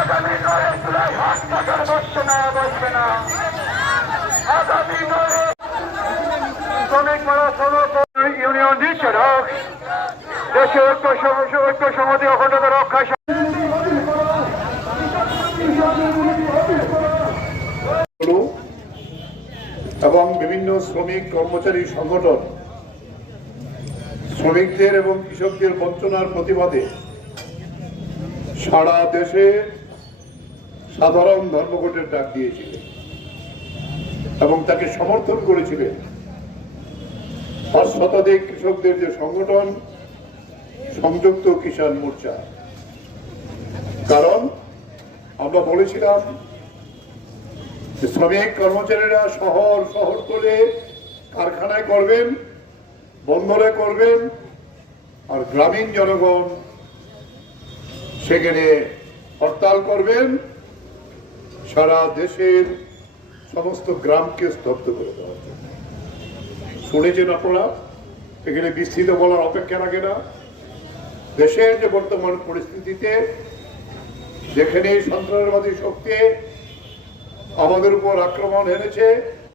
আগামী 9 জুলাই হত্যাকার বসছে না, বসবে না। আগামী 9 শ্রমিক মারা শ্রমিক ইউনিয়ন নিশ্চিত হোক। দেশে ঐক্য সংহতি অখণ্ডতা রক্ষা এবং বিভিন্ন শ্রমিক কর্মচারী সংগঠন শ্রমিকদের এবং কৃষকদের বঞ্চনার প্রতিবাদে সারা দেশে সাধারণ ধর্মঘটের ডাক দিয়েছিলেন এবং তাকে সমর্থন করেছিলেন 5 শতাধিক কৃষকদের যে সংগঠন সংযুক্ত কিষাণ মোর্চা। কারণ আমরা বলেছিলাম যে শ্রমিক কর্মচারীরা শহর করে কারখানায় করবেন, বন্দরে করবেন, আর গ্রামীণ জনগণ সেখানে হরতাল করবেন, সারা দেশের সমস্ত গ্রামকে স্তব্ধ করে দেওয়ার জন্য। শুনেছেন আপনারা, এখানে বিস্তৃত বলার অপেক্ষা রাখে না। দেশের যে বর্তমান পরিস্থিতিতে যেখানে সন্ত্রাসবাদী শক্তি আমাদের উপর আক্রমণ এনেছে,